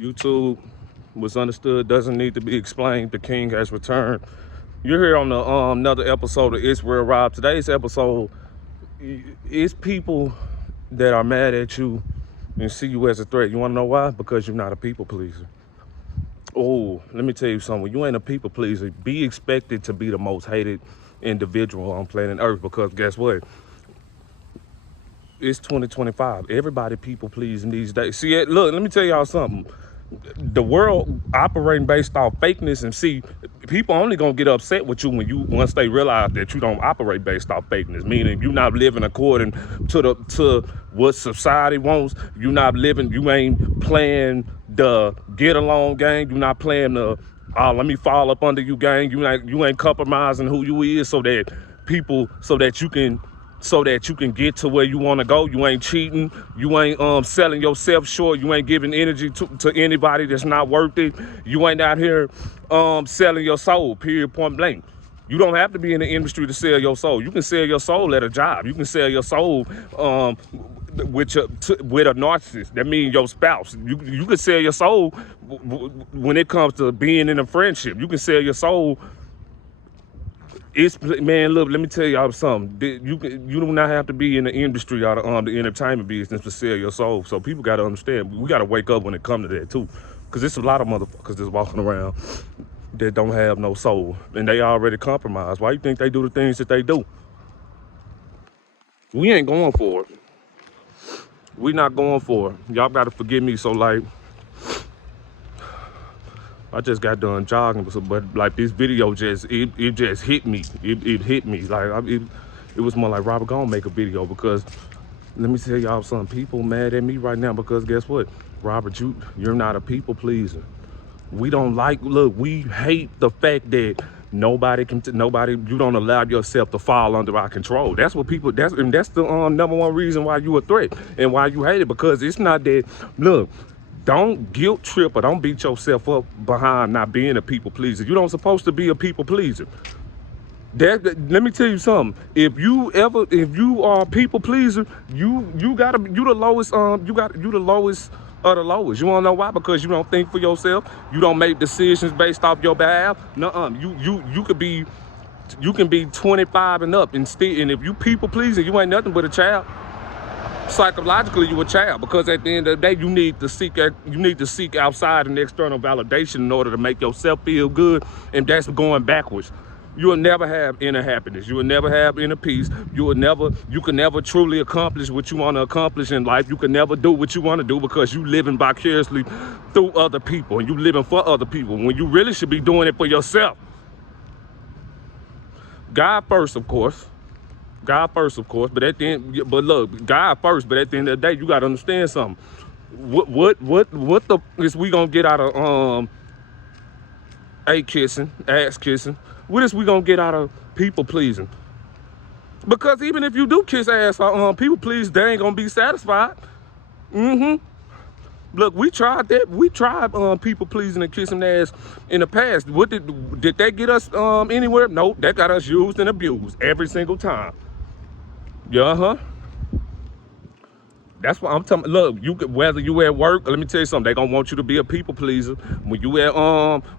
YouTube was understood, doesn't need to be explained. The king has returned. You're here on the another episode of Israel Rob. Today's episode is people that are mad at you and see you as a threat. You want to know why? Because you're not a people pleaser. Oh, let me tell you something. When you ain't a people pleaser, be expected to be the most hated individual on planet Earth, because guess what? It's 2025. Everybody people pleasing these days. See, look, let me tell y'all something. The world operating based off fakeness, and see, people only gonna get upset with you once they realize that you don't operate based off fakeness, meaning you not living according to what society wants. You ain't playing the get along game. You not playing the let me fall up under you gang. You ain't compromising who you is so that you can get to where you want to go. You ain't cheating. You ain't selling yourself short. You ain't giving energy to anybody that's not worth it. You ain't out here selling your soul, period, point blank. You don't have to be in the industry to sell your soul. You can sell your soul at a job. You can sell your soul with a narcissist. That means your spouse. You can sell your soul when it comes to being in a friendship. You can sell your soul. Man, look, let me tell y'all something. You do not have to be in the industry or the entertainment business to sell your soul. So people got to understand, we got to wake up when it comes to that too. Because there's a lot of motherfuckers that's walking around that don't have no soul. And they already compromised. Why you think they do the things that they do? We ain't going for it. We not going for it. Y'all got to forgive me. So like, I just got done jogging, but like this video just hit me. It hit me. Like it was more like, Robert, go and make a video, because let me tell y'all something. People mad at me right now because guess what? Robert, you're not a people pleaser. We don't we hate the fact that you don't allow yourself to fall under our control. That's what people, that's the number one reason why you a threat and why you hate it, because it's not that, look, don't guilt trip or don't beat yourself up behind not being a people pleaser. You don't supposed to be a people pleaser. Let me tell you something. If you are a people pleaser, you the lowest of the lowest. You wanna know why? Because you don't think for yourself. You don't make decisions based off your behalf. Nuh-uh. You can be 25 and up and if you people pleasing, you ain't nothing but a child. Psychologically, you a child, because at the end of the day, you need to seek outside and external validation in order to make yourself feel good, and that's going backwards. You will never have inner happiness. You will never have inner peace. You can never truly accomplish what you want to accomplish in life. You can never do what you want to do because you living vicariously through other people and you living for other people when you really should be doing it for yourself. God first, of course. God first, of course, but look, God first, but at the end of the day, you gotta understand something. What is we gonna get out of ass kissing? What is we gonna get out of people pleasing? Because even if you do kiss ass or people please, they ain't gonna be satisfied. Look, we tried that. We tried people pleasing and kissing ass in the past. What did they get us anywhere? No, that got us used and abused every single time. Yeah, That's what I'm talking. Look, whether you at work, let me tell you something. They gonna want you to be a people pleaser. When you at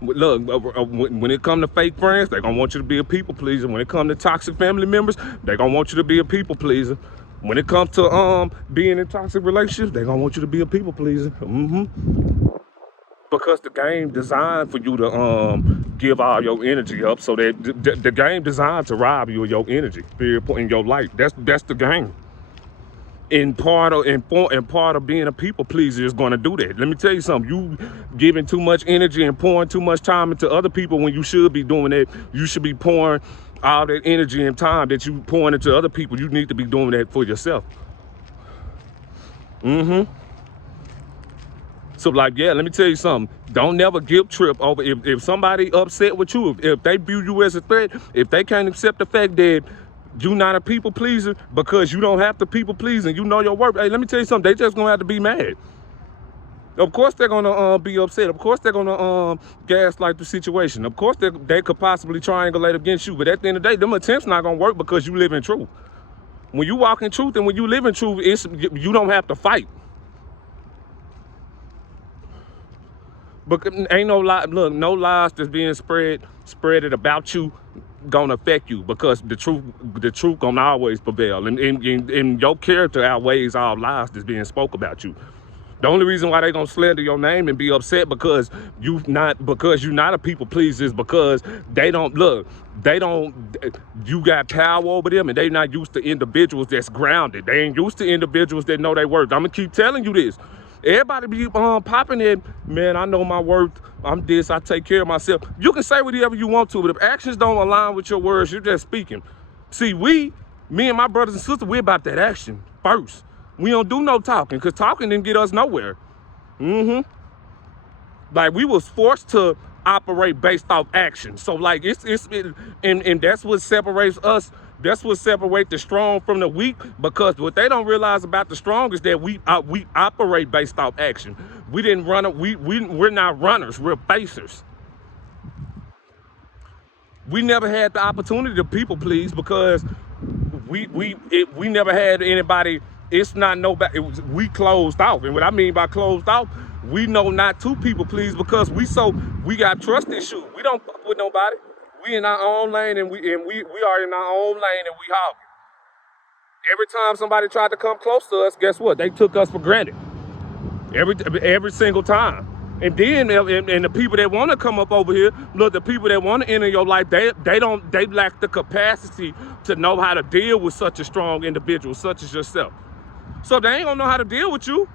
when it come to fake friends, they gonna want you to be a people pleaser. When it come to toxic family members, they gonna want you to be a people pleaser. When it comes to being in toxic relationships, they gonna want you to be a people pleaser. Because the game designed for you to give all your energy up, so that the game designed to rob you of your energy in your life. That's the game. And part of being a people pleaser is going to do that. Let me tell you something. You giving too much energy and pouring too much time into other people when you should be doing that. You should be pouring all that energy and time that you pouring into other people. You need to be doing that for yourself. So like, yeah, let me tell you something. Don't never guilt trip over if somebody upset with you, if they view you as a threat, if they can't accept the fact that you're not a people pleaser because you don't have to people please and you know your work. Hey, let me tell you something. They just gonna have to be mad. Of course they're gonna be upset. Of course they're gonna gaslight the situation. Of course they could possibly triangulate against you. But at the end of the day, them attempts not gonna work because you live in truth. When you walk in truth and when you live in truth, you don't have to fight. But ain't no lie. Look, no lies that's being spreaded about you gonna affect you, because the truth gonna always prevail, and your character outweighs all lies that's being spoke about you. The only reason why they gonna slander your name and be upset because you're not a people pleaser is because they don't you got power over them, and they not used to individuals that's grounded. They ain't used to individuals that know their worth. I'm gonna keep telling you this. Everybody be popping in, man, I know my worth, I'm this, I take care of myself. You can say whatever you want to, but if actions don't align with your words, you're just speaking. See, me and my brothers and sisters, we about that action first. We don't do no talking, because talking didn't get us nowhere. Like, we was forced to operate based off action. So like and that's what separates us. That's what separates the strong from the weak, because what they don't realize about the strong is that we operate based off action. We didn't run it. We're not runners. We're facers. We never had the opportunity to people please, because we never had anybody. It's not nobody. We closed off, and what I mean by closed off, we know not to people please, because we got trust issues. We don't fuck with nobody. We in our own lane, and we are in our own lane, and we hogging. Every time somebody tried to come close to us, guess what? They took us for granted. Every single time. And then and the people that want to come up over here, look, the people that want to enter your life, they lack the capacity to know how to deal with such a strong individual such as yourself. So they ain't gonna know how to deal with you,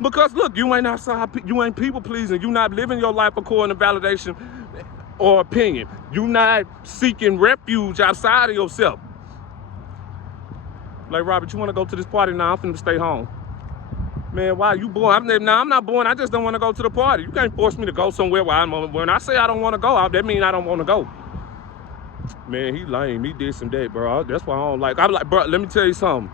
because look, you ain't people pleasing. You not living your life according to validation or opinion. You not seeking refuge outside of yourself. Like, Robert, you want to go to this party? Nah, I'm finna stay home. Man, why you born? I'm not born. I just don't want to go to the party. You can't force me to go somewhere when I say I don't want to go, that means I don't want to go. Man, he lame. He did some that, bro. That's why I don't like. I'm like, bro, let me tell you something.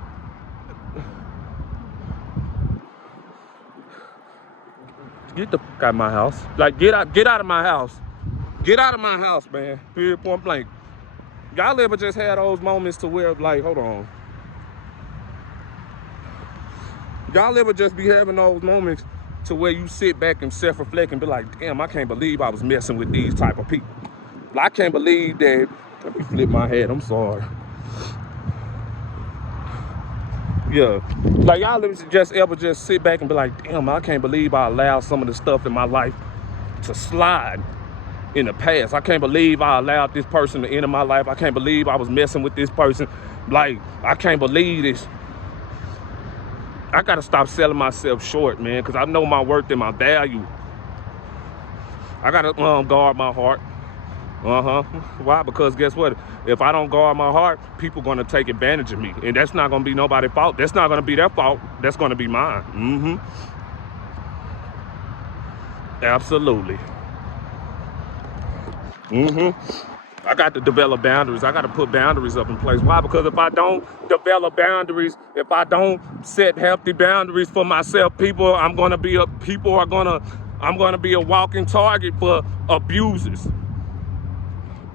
Get the fuck out of my house. Like, get out of my house. Get out of my house, man. Period, point blank. Y'all ever just had those moments to where, like, hold on. Y'all ever just be having those moments to where you sit back and self-reflect and be like, damn, I can't believe I was messing with these type of people. I can't believe that. Let me flip my head. I'm sorry. Yeah. Like, y'all ever just sit back and be like, damn, I can't believe I allowed some of the stuff in my life to slide in the past. I can't believe I allowed this person to enter my life. I can't believe I was messing with this person. Like, I can't believe this. I gotta stop selling myself short, man, because I know my worth and my value. I gotta guard my heart. Why? Because guess what? If I don't guard my heart, people gonna take advantage of me, and that's not gonna be nobody's fault. That's not gonna be their fault. That's gonna be mine. Absolutely. I got to develop boundaries. I got to put boundaries up in place. Why? Because if I don't develop boundaries, if I don't set healthy boundaries for myself, I'm gonna be a walking target for abusers.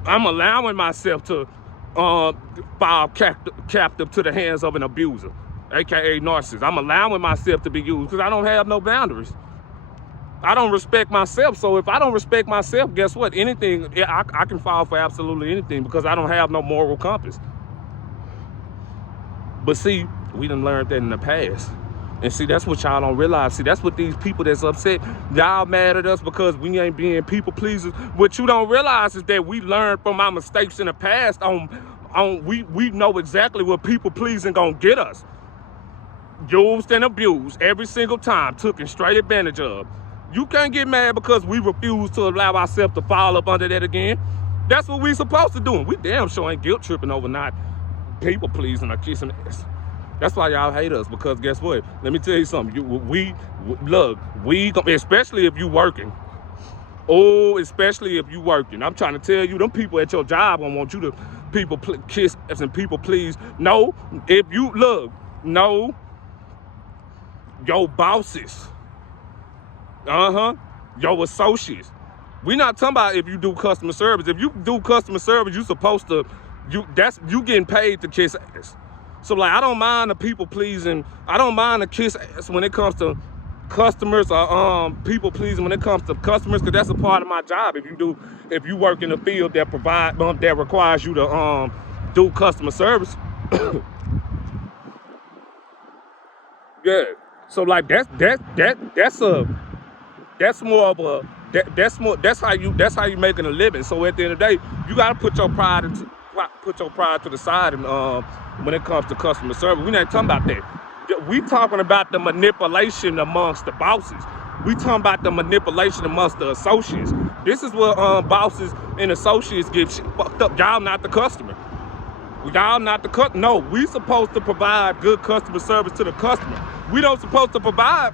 I'm allowing myself to fall captive to the hands of an abuser, aka narcissist. I'm allowing myself to be used because I don't have no boundaries. I don't respect myself. So if I don't respect myself, guess what? I can fall for absolutely anything because I don't have no moral compass. But see, we done learned that in the past. And see, that's what y'all don't realize. See, that's what these people that's upset, y'all mad at us because we ain't being people pleasers. What you don't realize is that we learned from our mistakes in the past we know exactly what people pleasing gonna get us. Used and abused every single time, taken straight advantage of. You can't get mad because we refuse to allow ourselves to fall up under that again. That's what we supposed to do. And we damn sure ain't guilt tripping over not people pleasing or kissing ass. That's why y'all hate us, because guess what? Let me tell you something. Especially if you working. Oh, especially if you working. I'm trying to tell you, them people at your job don't want you to kiss ass and people please. No, if you no, your bosses. Your associates. We're not talking about if you do customer service. If you do customer service, you getting paid to kiss ass. So like, I don't mind the people pleasing. I don't mind the kiss ass when it comes to customers are people pleasing when it comes to customers, because that's a part of my job. If you work in a field that that requires you to do customer service, yeah. So like that's more of a that's how you making a living. So at the end of the day, you gotta put your pride to the side, and when it comes to customer service, we not talking about that. We talking about the manipulation amongst the bosses. We talking about the manipulation amongst the associates. This is where bosses and associates get shit fucked up. Y'all not the customer. Y'all not the cut. No, we supposed to provide good customer service to the customer. We don't supposed to provide.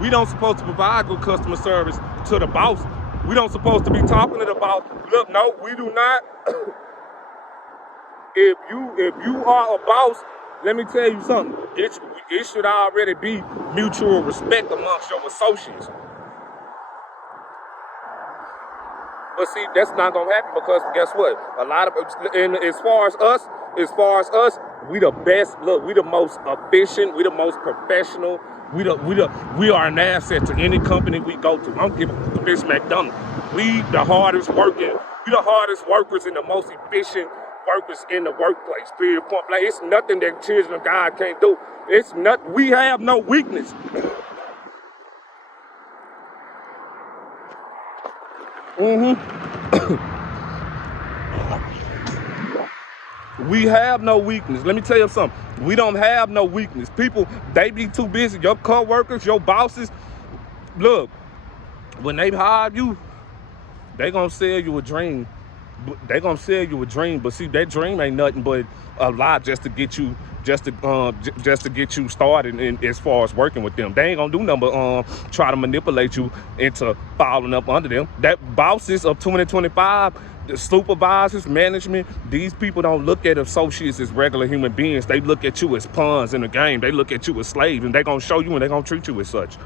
We don't supposed to provide good customer service to the boss. We don't supposed to be talking to the boss. Look, no, we do not. If you are a boss, let me tell you something. It should already be mutual respect amongst your associates. But see, that's not gonna happen, because guess what? A lot of, and as far as us, we the best. Look, we the most efficient. We the most professional. We are an asset to any company we go to. I'm giving this McDonald's. We the hardest working. We the hardest workers and the most efficient workers in the workplace. Period. Point blank. It's nothing that children of God can't do. It's not. We have no weakness. We have no weakness. Let me tell you something. We don't have no weakness. People, they be too busy. Your co-workers, your bosses, look, when they hire you, they gonna sell you a dream. They gonna sell you a dream, but see, that dream ain't nothing but a lie just to get you, just to get you started in, as far as working with them. They ain't gonna do nothing but try to manipulate you into following up under them. That bosses of 2025, the supervisors, management, these people don't look at associates as regular human beings. They look at you as pawns in the game. They look at you as slaves, and they gonna show you, and they gonna treat you as such.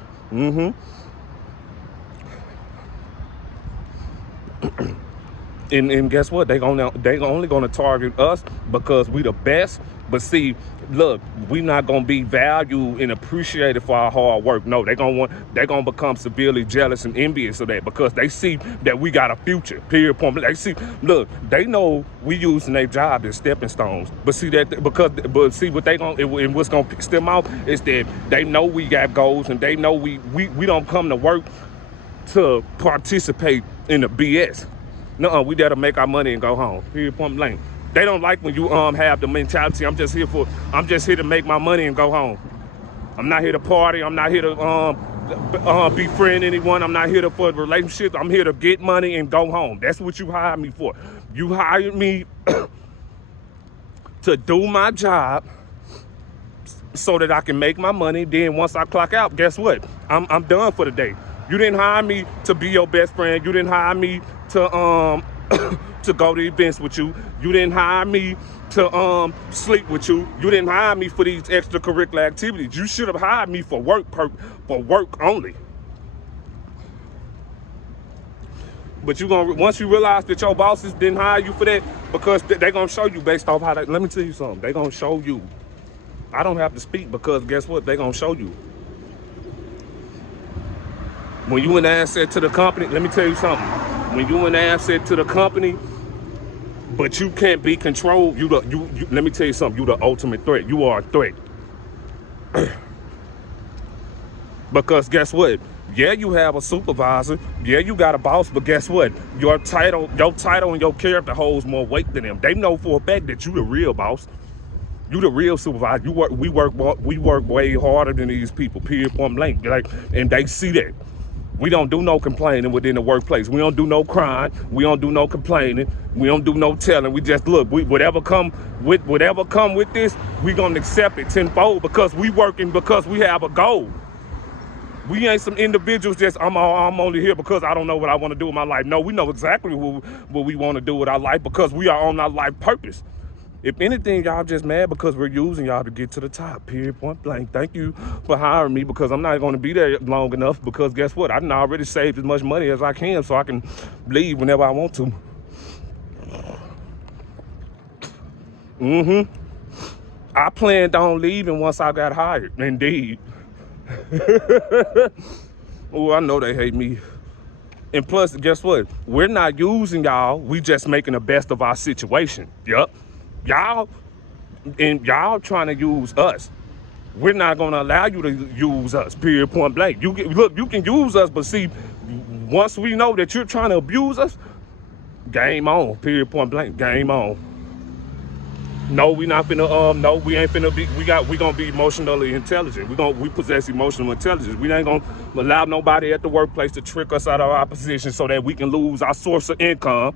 And guess what? They only gonna target us because we the best. But see, look, we not gonna be valued and appreciated for our hard work. No, they gonna become severely jealous and envious of that, because they see that we got a future. Period. Point. They see, look, they know we using their job as stepping stones. But see but see what and what's gonna piss them off is that they know we got goals, and they know we don't come to work to participate in the BS. No, we there to make our money and go home. Period. Point blank. They don't like when you have the mentality, I'm just here to make my money and go home. I'm not here to party. I'm not here to befriend anyone. I'm not here for a relationship. I'm here to get money and go home. That's what you hired me for. You hired me to do my job so that I can make my money. Then once I clock out, guess what? I'm done for the day. You didn't hire me to be your best friend. You didn't hire me to to go to events with you. You didn't hire me to sleep with you. You didn't hire me for these extracurricular activities. You should have hired me for work only. But once you realize that your bosses didn't hire you for that, because they're gonna show you based off how they. Let me tell you something. They're gonna show you. I don't have to speak, because guess what? They're gonna show you. When you an asset to the company, let me tell you something. When you an asset to the company, but you can't be controlled, let me tell you something. You the ultimate threat. You are a threat. Because guess what? Yeah, you have a supervisor. Yeah, you got a boss. But guess what? Your title and your character holds more weight than them. They know for a fact that you the real boss. You the real supervisor. We work way harder than these people. Period. Point blank. And they see that. We don't do no complaining within the workplace. We don't do no crying. We don't do no complaining. We don't do no telling. We just look. Whatever come with this, we gonna accept it tenfold, because we working because we have a goal. We ain't some individuals just I'm only here because I don't know what I want to do with my life. No, we know exactly what we want to do with our life, because we are on our life purpose. If anything, y'all just mad because we're using y'all to get to the top. Period. Point blank. Thank you for hiring me, because I'm not going to be there long enough, because guess what? I done already saved as much money as I can so I can leave whenever I want to. I planned on leaving once I got hired. Indeed. Oh, I know they hate me. And plus, guess what? We're not using y'all. We just making the best of our situation. Yup. Y'all trying to use us. We're not gonna allow you to use us. Period. Point blank. Look. You can use us, but see, once we know that you're trying to abuse us, game on. Period. Point blank. Game on. No, we not finna. No, we ain't finna be. We gonna be emotionally intelligent. We possess emotional intelligence. We ain't gonna allow nobody at the workplace to trick us out of our position so that we can lose our source of income.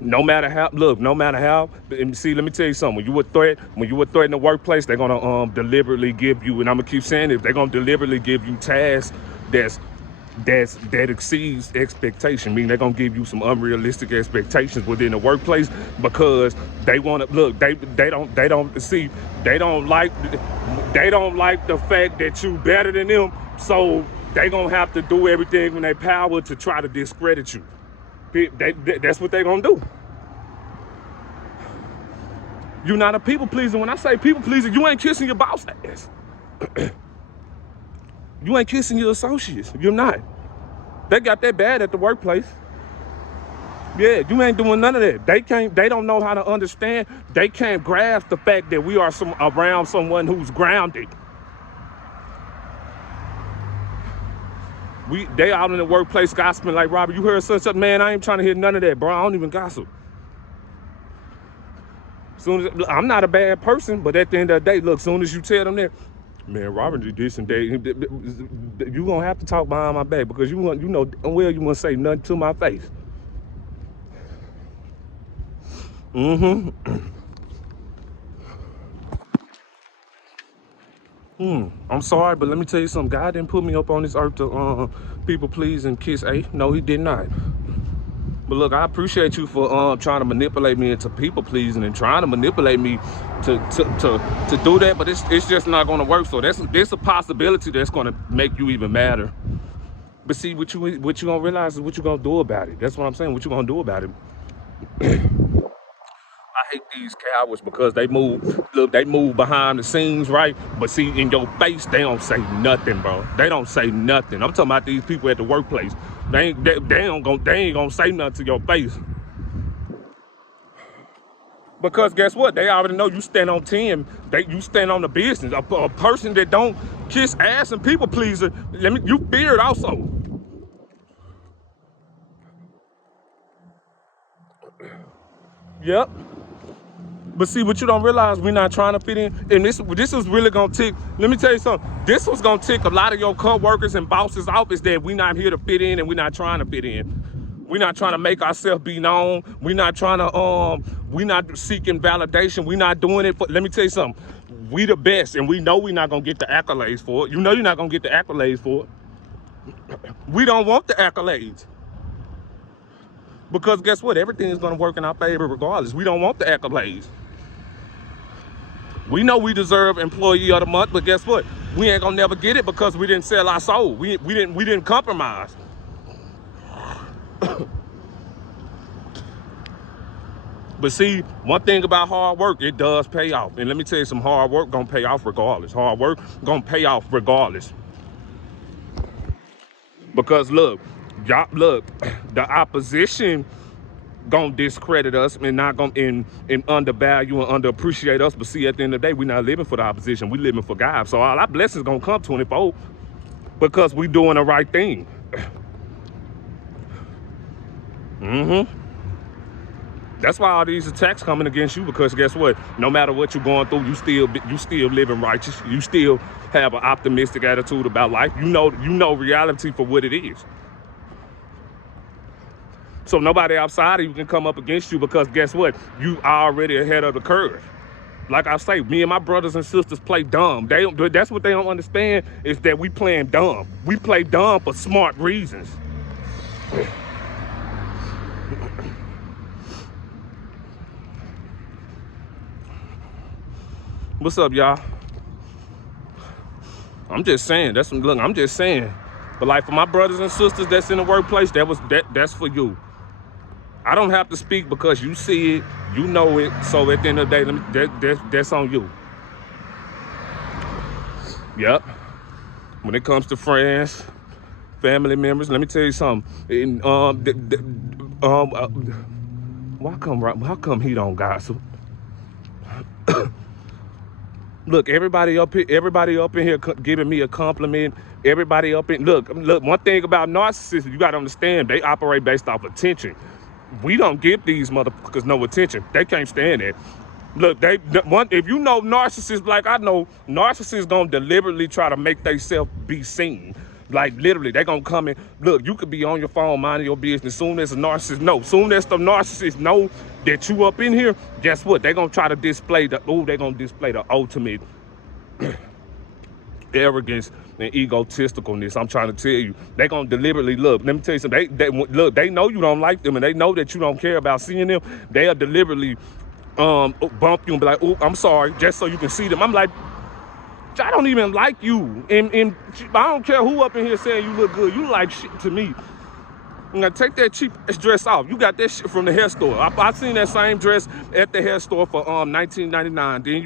No matter how. Look, no matter how. See, let me tell you something. When you were threatened the workplace, they're gonna deliberately give you. And I'm gonna keep saying it. They're gonna deliberately give you tasks that exceeds expectation. Meaning they're gonna give you some unrealistic expectations within the workplace because they want to look. They don't like the fact that you better than them. So they gonna have to do everything in their power to try to discredit you. That's what they're gonna do. You're not a people pleaser. When I say people pleaser, you ain't kissing your boss ass. You ain't kissing your associates. You're not. They got that bad at the workplace. Yeah, you ain't doing none of that. They don't know how to understand. They can't grasp the fact that we are around someone who's grounded. They out in the workplace gossiping like, Robert, you heard such a man, I ain't trying to hear none of that, bro. I don't even gossip. I'm not a bad person, but at the end of the day, look, soon as you tell them that, man, Robert did this and that, you gonna have to talk behind my back because you know well you won't say nothing to my face. I'm sorry, but let me tell you something. God didn't put me up on this earth to people please and kiss A. No, he did not. But look, I appreciate you for trying to manipulate me into people pleasing and trying to manipulate me to do that. But it's just not going to work. So there's a possibility that's going to make you even madder. But see, what you gonna realize is what you gonna do about it. That's what I'm saying. What you gonna do about it? I hate these cowards because they move behind the scenes, right? But see, in your face, they don't say nothing, bro. They don't say nothing. I'm talking about these people at the workplace. They ain't gonna say nothing to your face. Because guess what? They already know you stand on 10. You stand on the business. A person that don't kiss ass and people pleaser, you fear it also. Yep. But see, what you don't realize, we're not trying to fit in. And this was really gonna tick. Let me tell you something. This was gonna tick a lot of your co-workers and bosses off, is that we're not here to fit in and we're not trying to fit in. We're not trying to make ourselves be known. We're not trying to, we're not seeking validation. We're not doing it for, let me tell you something. We the best, and we know we're not gonna get the accolades for it. You know you're not gonna get the accolades for it. We don't want the accolades. Because guess what? Everything is gonna work in our favor regardless. We don't want the accolades. We know we deserve employee of the month, but guess what? We ain't gonna never get it because we didn't sell our soul. We didn't compromise. But see, one thing about hard work, it does pay off. And let me tell you, some hard work gonna pay off regardless. Hard work gonna pay off regardless. Because look, the opposition gonna discredit us and not gonna and undervalue and underappreciate us. But see, at the end of the day, we're not living for the opposition. We living for God. So all our blessings gonna come 24 because we doing the right thing. That's why all these attacks coming against you, because guess what? No matter what you're going through, you still living righteous. You still have an optimistic attitude about life. You know reality for what it is. So nobody outside of you can come up against you because guess what? You already ahead of the curve. Like I say, me and my brothers and sisters play dumb. That's what they don't understand, is that we playing dumb. We play dumb for smart reasons. What's up, y'all? I'm just saying. Look, I'm just saying. But like for my brothers and sisters that's in the workplace, that's for you. I don't have to speak because you see it, You know it. So at the end of the day, that's on you. Yep. When it comes to friends, family members, let me tell you something. And, how come he don't gossip? Look, everybody up in here giving me a compliment. Everybody up in look. One thing about narcissists, you gotta understand, they operate based off attention. We don't give these motherfuckers no attention. They can't stand it. Look, if you know narcissists, like I know, narcissists gonna deliberately try to make themselves be seen. Like literally, they gonna come in. Look, you could be on your phone minding your business. Soon as the narcissist know that you up in here, guess what? They gonna try to display the ultimate arrogance and egotisticalness. I'm trying to tell you, they gonna deliberately look. Let me tell you something. They know you don't like them, and they know that you don't care about seeing them. They'll deliberately bump you and be like, "Oh, I'm sorry," just so you can see them. I'm like, I don't even like you, and I don't care who up in here saying you look good. You look like shit to me. Now take that cheap dress off. You got that shit from the hair store. I seen that same dress at the hair store for $19.99. Then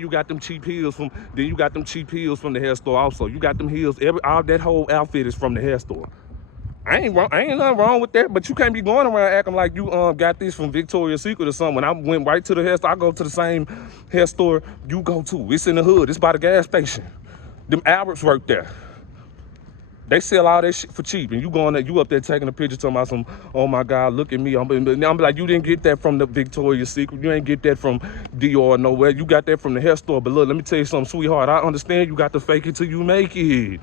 you got them cheap heels from. Then you got them cheap heels from the hair store also. You got them heels. All that whole outfit is from the hair store. I ain't nothing wrong with that, but you can't be going around acting like you got this from Victoria's Secret or something. When I went right to the hair store, I go to the same hair store you go to. It's in the hood. It's by the gas station. Them Alberts work there. They sell all that shit for cheap, and you up there taking a picture talking about some, oh my God, look at me. I'm like, you didn't get that from the Victoria's Secret. You ain't get that from Dior or nowhere. You got that from the hair store. But look, let me tell you something, sweetheart. I understand you got to fake it till you make it.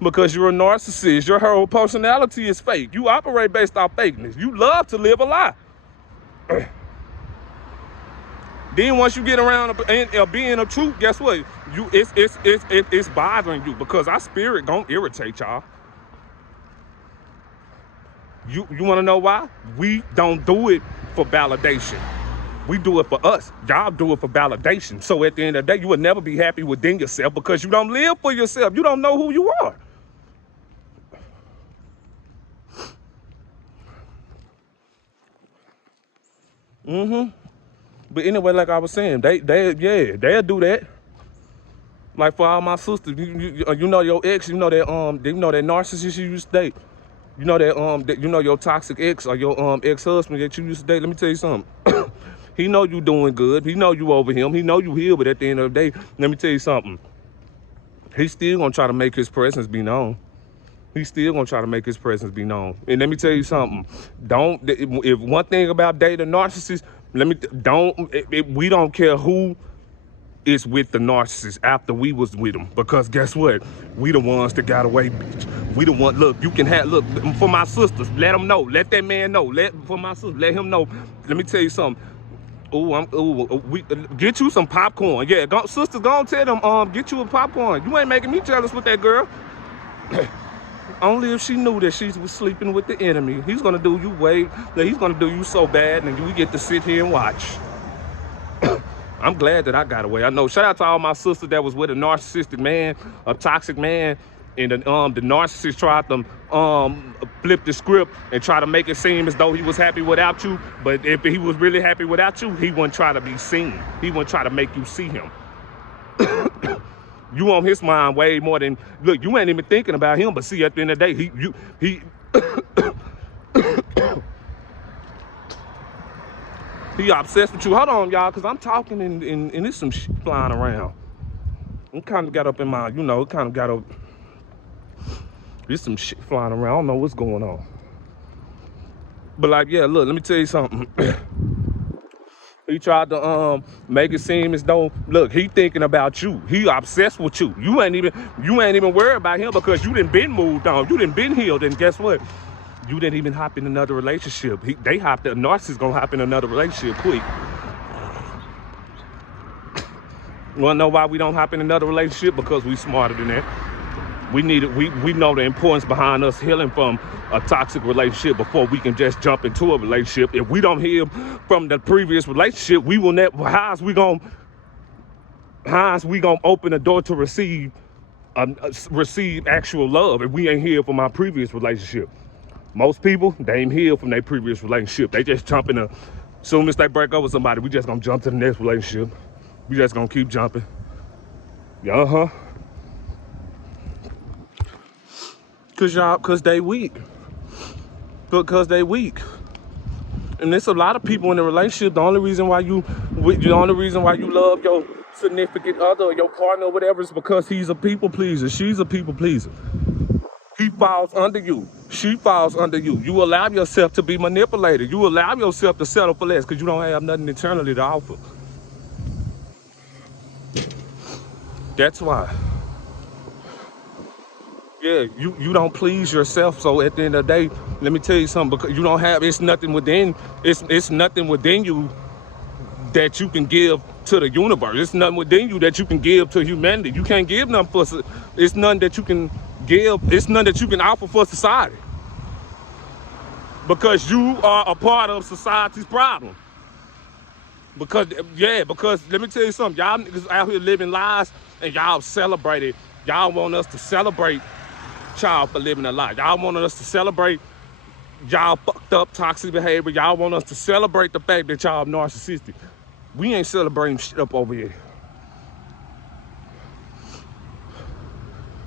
Because you're a narcissist. Your whole personality is fake. You operate based off fakeness. You love to live a lie. Then once you get around being a truth, guess what? It's bothering you because our spirit gonna irritate y'all. You wanna know why? We don't do it for validation. We do it for us. Y'all do it for validation. So at the end of the day, you will never be happy within yourself because you don't live for yourself. You don't know who you are. But anyway, like I was saying, they'll do that. Like for all my sisters, you know your ex, you know that narcissist you used to date. You know that your toxic ex or your ex-husband that you used to date. Let me tell you something. He know you doing good. He know you over him. He know you here. But at the end of the day, let me tell you something. He's still gonna try to make his presence be known. He's still gonna try to make his presence be known. And let me tell you something. If one thing about dating narcissists, we don't care who is with the narcissist after we was with them, because guess what? We the ones that got away, bitch. We the one. Look, you can look for my sisters. Let them know. Let that man know. For my sister, let him know. Let me tell you something. We get you some popcorn. Yeah, sisters, go and tell them. Get you a popcorn. You ain't making me jealous with that girl. Only if she knew that she was sleeping with the enemy. He's gonna do you he's gonna do you so bad, and we get to sit here and watch. I'm glad that I got away. I know. Shout out to all my sisters that was with a narcissistic man, a toxic man, and the narcissist tried to flip the script and try to make it seem as though he was happy without you. But if he was really happy without you, he wouldn't try to be seen. He wouldn't try to make you see him. You on his mind way more than, look, you ain't even thinking about him, but see, at the end of the day, he obsessed with you. Hold on, y'all, because I'm talking and there's some shit flying around. It kind of got up in my, there's some shit flying around. I don't know what's going on. But like, yeah, look, let me tell you something. He tried to make it seem as though, look, he thinking about you. He obsessed with you. You ain't even worried about him because you done been moved on. You done been healed. And guess what? You didn't even hop in another relationship. The narcissist gonna hop in another relationship quick. You wanna know why we don't hop in another relationship? Because we smarter than that. We know the importance behind us healing from a toxic relationship before we can just jump into a relationship. If we don't heal from the previous relationship, we will never. How's we gonna open the door to receive actual love if we ain't healed from our previous relationship? Most people, they ain't healed from their previous relationship. They just jump in a Soon as they break up with somebody, we just gonna jump to the next relationship. We just gonna keep jumping. Yeah, cause they weak. Because they weak. And there's a lot of people in a relationship. The only reason why you love your significant other or your partner or whatever is because he's a people pleaser. She's a people pleaser. He falls under you. She falls under you. You allow yourself to be manipulated. You allow yourself to settle for less because you don't have nothing internally to offer. That's why. Yeah, you don't please yourself. So at the end of the day, let me tell you something. Because you don't have, it's nothing within you that you can give to the universe. It's nothing within you that you can give to humanity. You can't give nothing for. It's nothing that you can give. It's nothing that you can offer for society. Because you are a part of society's problem. Because let me tell you something. Y'all niggas out here living lies and y'all celebrate it. Y'all want us to celebrate y'all for living a lie. Y'all want us to celebrate y'all fucked up toxic behavior. Y'all want us to celebrate the fact that y'all narcissistic. We ain't celebrating shit up over here.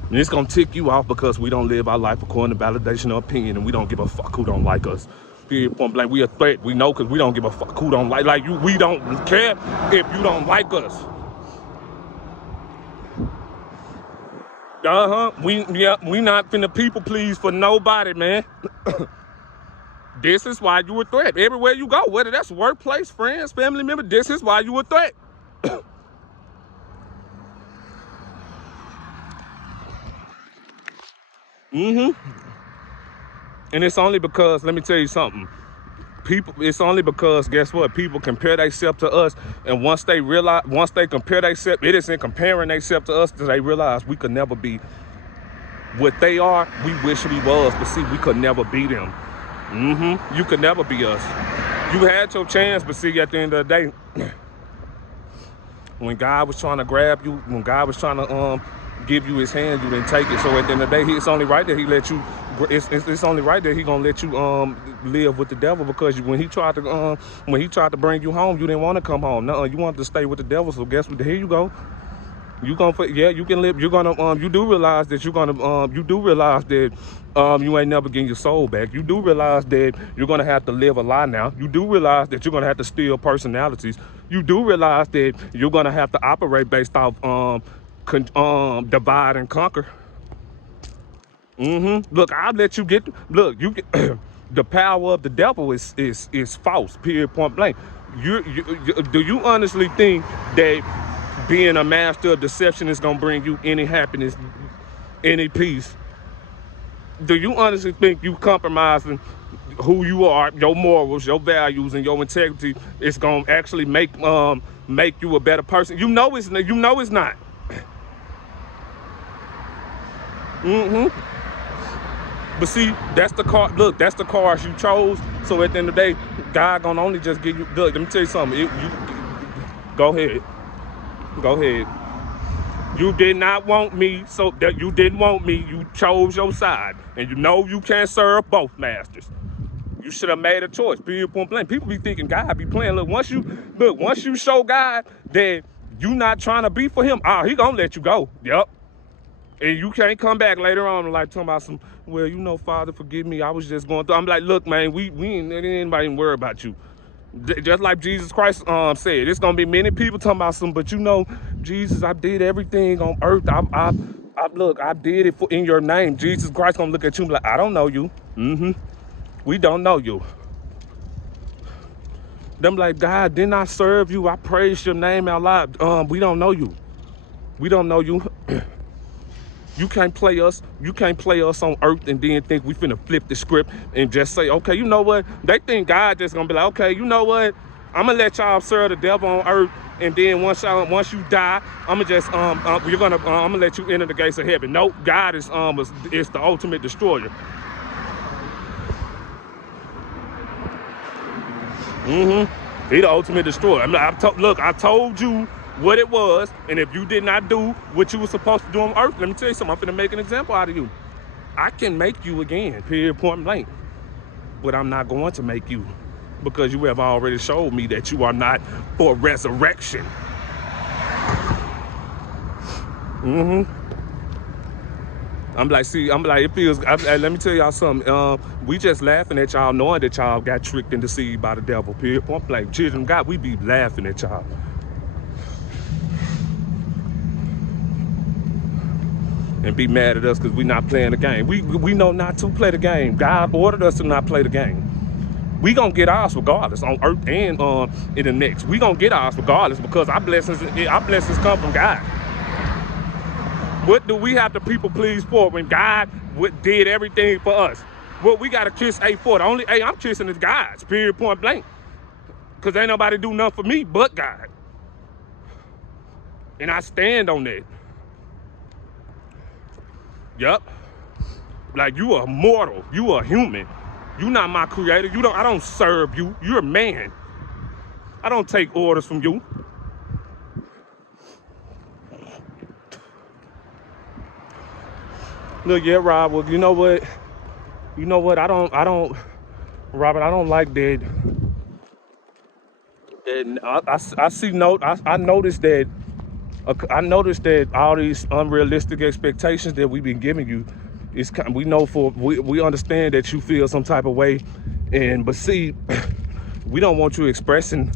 And it's gonna tick you off because we don't live our life according to validation or opinion, and we don't give a fuck who don't like us. Period, point blank. We a threat. We know because we don't give a fuck who don't like you. We don't care if you don't like us. We not finna people please for nobody, man. This is why you a threat. Everywhere you go, whether that's workplace, friends, family member, this is why you a threat. And it's only because, let me tell you something. It's only because, guess what? People compare themselves to us, and once they compare themselves, it isn't comparing themselves to us that they realize we could never be what they are. We wish we was, but see, we could never be them. You could never be us. You had your chance, but see, at the end of the day, when God was trying to grab you, when God was trying to give you his hand, you didn't take it. So at the end of the day, it's only right that he let you. It's only right that he gonna let you live with the devil, because when he tried to bring you home, you didn't want to come home. No, you wanted to stay with the devil. So guess what? Here you go. You can live. You're gonna you do realize that you ain't never getting your soul back. You do realize that you're gonna have to live a lie now. You do realize that you're gonna have to steal personalities. You do realize that you're gonna have to operate based off divide and conquer. Look, I'll let you get. Look, you get the power of the devil is false. Period. Point blank. Do you honestly think that being a master of deception is gonna bring you any happiness, any peace? Do you honestly think you compromising who you are, your morals, your values, and your integrity is gonna actually make you a better person? You know it's not. But see, that's the car. Look, that's the cars you chose. So at the end of the day, God gonna only just give you. Look, let me tell you something. Go ahead. You did not want me, so that you didn't want me. You chose your side, and you know you can't serve both masters. You should have made a choice. Period. Point blank. People be thinking God be playing. Look, once you show God that you not trying to be for him, he gonna let you go. Yep. And you can't come back later on and like talking about some, well, Father, forgive me. I was just going through. I'm like, look, man, we ain't anybody even worry about you. Just like Jesus Christ said, it's gonna be many people talking about some, but Jesus, I did everything on earth. I did it in your name. Jesus Christ gonna look at you and be like, I don't know you. We don't know you. Them like, God, didn't I serve you? I praised your name out loud. We don't know you. We don't know you. You can't play us. You can't play us on earth and then think we finna flip the script and just say, okay, you know what? They think God just gonna be like, okay, you know what? I'm gonna let y'all serve the devil on earth, and then once you die, I'm gonna let you enter the gates of heaven. No, God is the ultimate destroyer. He the ultimate destroyer. I told you what it was, and if you did not do what you were supposed to do on earth, let me tell you something, I'm finna make an example out of you. I can make you again, period, point blank, but I'm not going to make you. because you have already showed me that you are not for resurrection. I'm like, see, I'm like, it feels, let me tell y'all something. We just laughing at y'all, knowing that y'all got tricked and deceived by the devil, period. Point blank. Children of God, we be laughing at y'all. And be mad at us because we not playing the game. We know not to play the game. God ordered us to not play the game. We gonna get ours regardless on earth and in the next. We gonna get ours regardless because our blessings come from God. What do we have to people please for when God did everything for us? What we gotta kiss A for? The only A I'm kissing is God's, period, point blank. Cause ain't nobody do nothing for me but God. And I stand on that. Yup. Like, you are mortal. You are human. You not my creator. I don't serve you. You're a man. I don't take orders from you. Look, yeah, Rob, well, you know what? I don't, Robert, I don't like that. And I noticed that all these unrealistic expectations that we've been giving you is we understand that you feel some type of way, but see, we don't want you expressing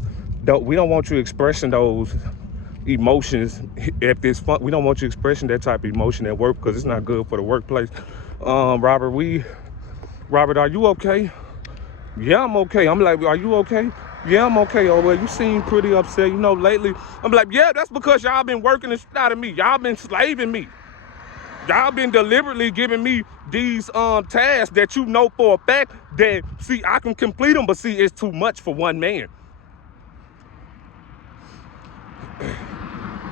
those emotions at this fun. We don't want you expressing that type of emotion at work because it's not good for the workplace. Robert, are you okay? Yeah, I'm okay. I'm like, are you okay? Yeah, I'm okay. Oh, well, you seem pretty upset, lately. I'm like, yeah, that's because y'all been working the shit out of me. Y'all been slaving me. Y'all been deliberately giving me these tasks that you know for a fact that, see, I can complete them, but see, it's too much for one man.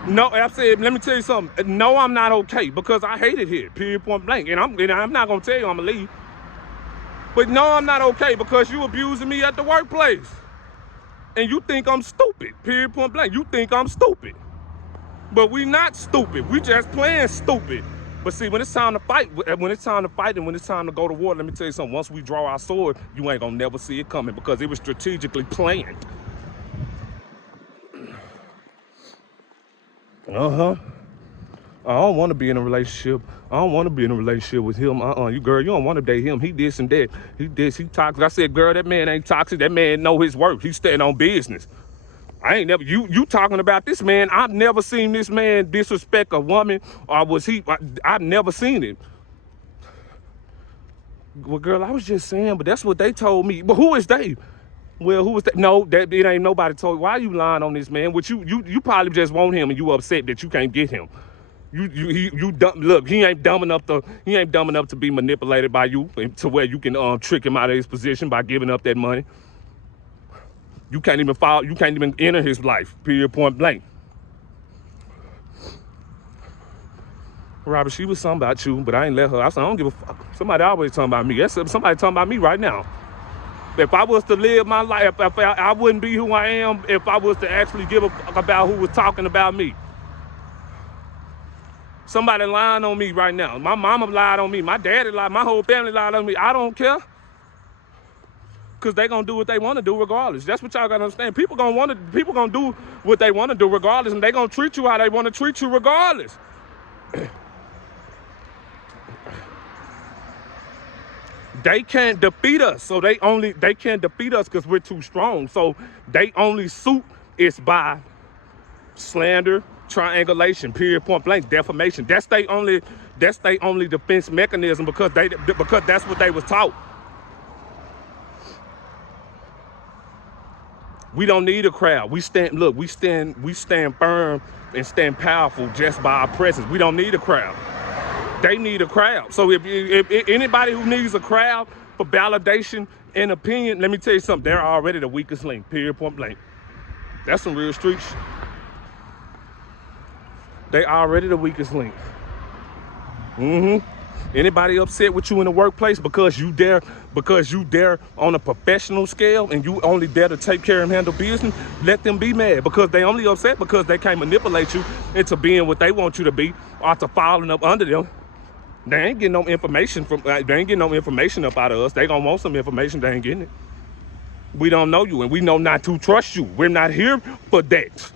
No, I said, let me tell you something. No, I'm not okay because I hate it here, period, point blank. And I'm not going to tell you I'm going to leave. But no, I'm not okay because you abusing me at the workplace. And you think I'm stupid, period, point blank. You think I'm stupid. But we not stupid. We just playing stupid. But see, when it's time to fight, and when it's time to go to war, let me tell you something. Once we draw our sword, you ain't going to never see it coming because it was strategically planned. I don't want to be in a relationship. I don't want to be in a relationship with him. You don't want to date him. He this and that. He toxic. I said, girl, that man ain't toxic. That man know his work. He's staying on business. I ain't never, you talking about this man. I've never seen this man disrespect a woman, or I've never seen it. Well, girl, I was just saying, but that's what they told me. But who is they? Well, who was that? No, it ain't nobody told you. Why are you lying on this man? Which you probably just want him and you upset that you can't get him. Look, he ain't dumb enough to be manipulated by you to where you can trick him out of his position by giving up that money. You can't even enter his life, period, point blank. Robert, she was something about you, but I ain't let her. I said, I don't give a fuck. Somebody always talking about me. That's somebody talking about me right now. If I was to live my life, I wouldn't be who I am if I was to actually give a fuck about who was talking about me. Somebody lying on me right now. My mama lied on me. My daddy lied. My whole family lied on me. I don't care. Because they going to do what they want to do regardless. That's what y'all got to understand. People going to do what they want to do regardless, and they going to treat you how they want to treat you regardless. They can't defeat us. So they can't defeat us because we're too strong. So they only suit is by slander, triangulation, period, point blank, defamation. That's they only defense mechanism because that's what they was taught. We don't need a crowd. We stand firm and stand powerful just by our presence. We don't need a crowd. They need a crowd. So if anybody who needs a crowd for validation and opinion, let me tell you something, they're already the weakest link, period, point blank. That's some real street shit. They already the weakest link. Anybody upset with you in the workplace because you there on a professional scale and you only there to take care and handle business, let them be mad because they only upset because they can't manipulate you into being what they want you to be or to following up under them. They ain't getting no information up out of us. They gonna want some information, they ain't getting it. We don't know you, and we know not to trust you. We're not here for that.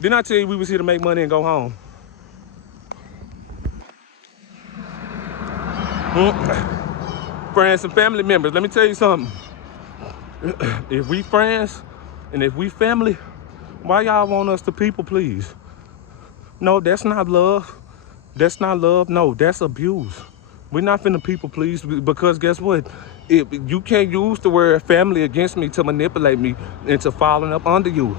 Didn't I tell you we was here to make money and go home? Friends and family members, let me tell you something. If we friends and if we family, why y'all want us to people please? No, that's not love. That's not love. No, that's abuse. We're not finna people please, because guess what? If you can't use the word family against me to manipulate me into falling up under you.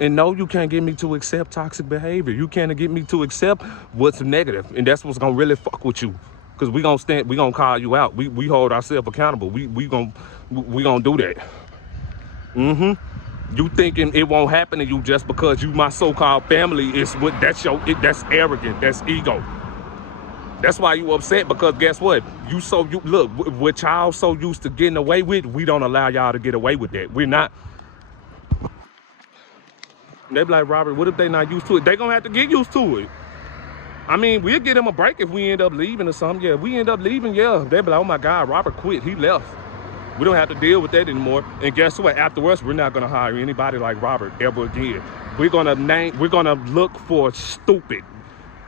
And no, you can't get me to accept toxic behavior. You can't get me to accept what's negative. And that's what's gonna really fuck with you. Cause we gonna call you out. We hold ourselves accountable. We gonna do that. You thinking it won't happen to you just because you my so-called family is what that's that's arrogant, that's ego. That's why you upset, because guess what? You look, what y'all so used to getting away with, we don't allow y'all to get away with that. We're not. They be like, Robert, what if they not used to it? They gonna have to get used to it. I mean, we'll get them a break if we end up leaving or something. Yeah, if we end up leaving, yeah. They be like, oh my God, Robert quit, he left. We don't have to deal with that anymore. And guess what? After us, we're not gonna hire anybody like Robert ever again. We're gonna look for stupid.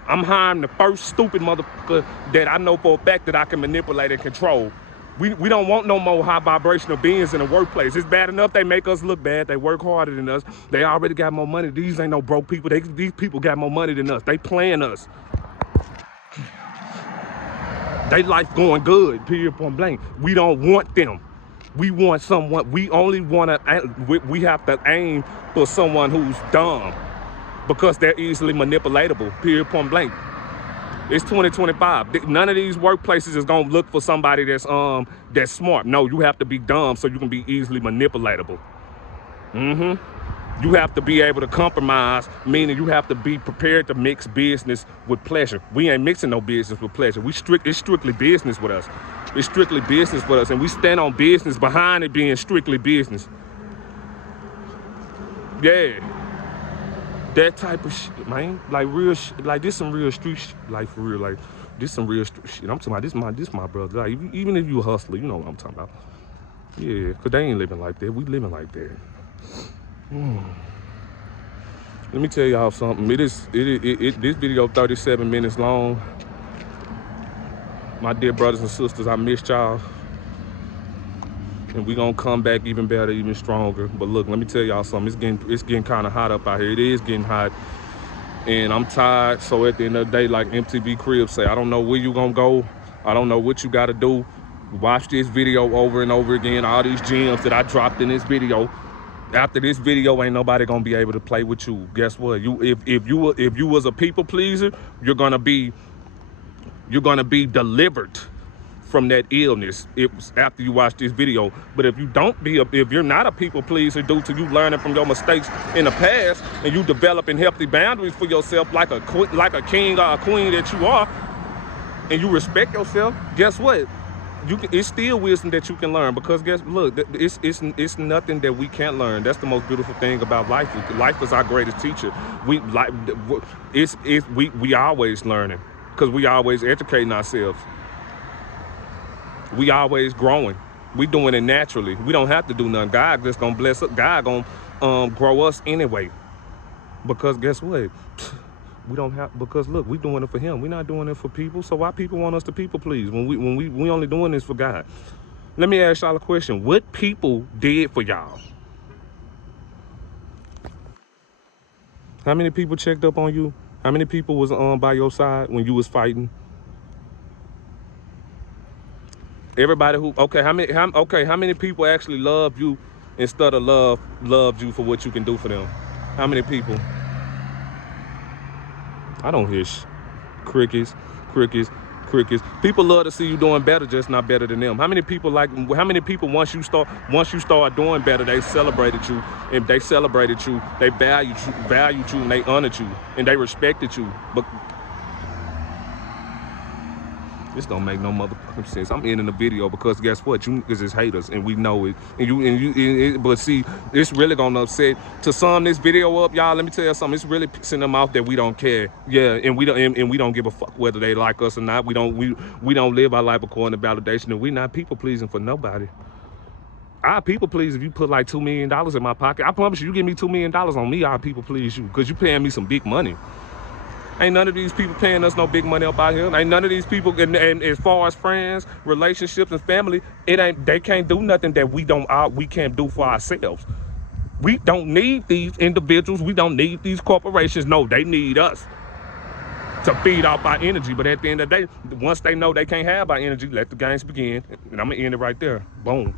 I'm hiring the first stupid motherfucker that I know for a fact that I can manipulate and control. We don't want no more high vibrational beings in the workplace. It's bad enough they make us look bad. They work harder than us. They already got more money. These ain't no broke people. These people got more money than us. They playing us. They life going good, period, point blank. We don't want them. We want someone, we only want to, we have to aim for someone who's dumb, because they're easily manipulatable, period, point blank. It's 2025. None of these workplaces is gonna look for somebody that's smart. No, you have to be dumb so you can be easily manipulatable. You have to be able to compromise, meaning you have to be prepared to mix business with pleasure. We ain't mixing no business with pleasure. It's strictly business with us. It's strictly business with us, and we stand on business behind it being strictly business. Yeah. That type of shit, man. Like real shit. Like this some real street shit. Like for real, like this some real street shit. I'm talking about this my brother. Like even if you a hustler, you know what I'm talking about. Yeah, cause they ain't living like that. We living like that. Let me tell y'all something. This video 37 minutes long. My dear brothers and sisters, I missed y'all. And we gonna come back even better, even stronger. But look, let me tell y'all something. It's getting kind of hot up out here. It is getting hot, and I'm tired. So at the end of the day, like MTV Cribs say, I don't know where you gonna go. I don't know what you gotta do. Watch this video over and over again. All these gems that I dropped in this video. After this video, ain't nobody gonna be able to play with you. Guess what? If you was a people pleaser, you're gonna be delivered from that illness after you watch this video. But if you're not a people pleaser due to you learning from your mistakes in the past, and you developing healthy boundaries for yourself like a king or a queen that you are, and you respect yourself, guess what? It's still wisdom that you can learn, because it's nothing that we can't learn. That's the most beautiful thing about life. Life is our greatest teacher. We always learning, because we always educating ourselves. We always growing. We doing it naturally. We don't have to do nothing. God just gonna bless us. God gonna grow us anyway. Because guess what? Because look, we doing it for him. We're not doing it for people. So why people want us to people please when we only doing this for God? Let me ask y'all a question. What people did for y'all? How many people checked up on you? How many people was by your side when you was fighting? Everybody how many people actually love you instead of loved you for what you can do for them? How many people? I don't hear crickets. People love to see you doing better, just not better than them. How many people once you start doing better, they celebrated you, and they valued you, and they honored you, and they respected you. But This don't make no motherfucking sense. I'm ending the video because guess what? You niggas is haters, and we know it. But see, it's really gonna upset. To sum this video up, y'all, let me tell you something. It's really pissing them off that we don't care. Yeah, and we don't give a fuck whether they like us or not. We don't live our life according to validation, and we not people pleasing for nobody. I people please if you put like $2 million in my pocket. I promise you, you give me $2 million on me, I'll people please you, because you paying me some big money. Ain't none of these people paying us no big money up out here. Ain't none of these people, and as far as friends, relationships, and family, they can't do nothing that we can't do for ourselves. We don't need these individuals. We don't need these corporations. No, they need us to feed off our energy. But at the end of the day, once they know they can't have our energy, let the games begin. And I'm gonna end it right there. Boom.